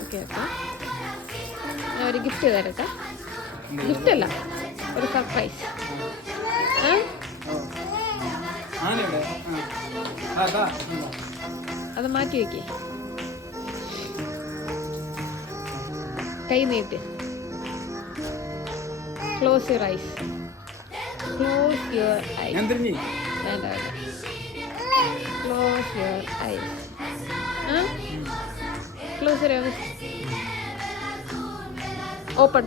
Okay okay ഞാൻ ഒരു gift തരട്ടെ. ഗിഫ്റ്റ് അല്ല, ഒരു സർപ്രൈസ്. അത് മാറ്റി വയ്ക്കേ. കൈ നീട്ട്. Close your eyes. Close your eyes. വേണ്ട വേണ്ട. Close your eyes. Close your eyes. Open.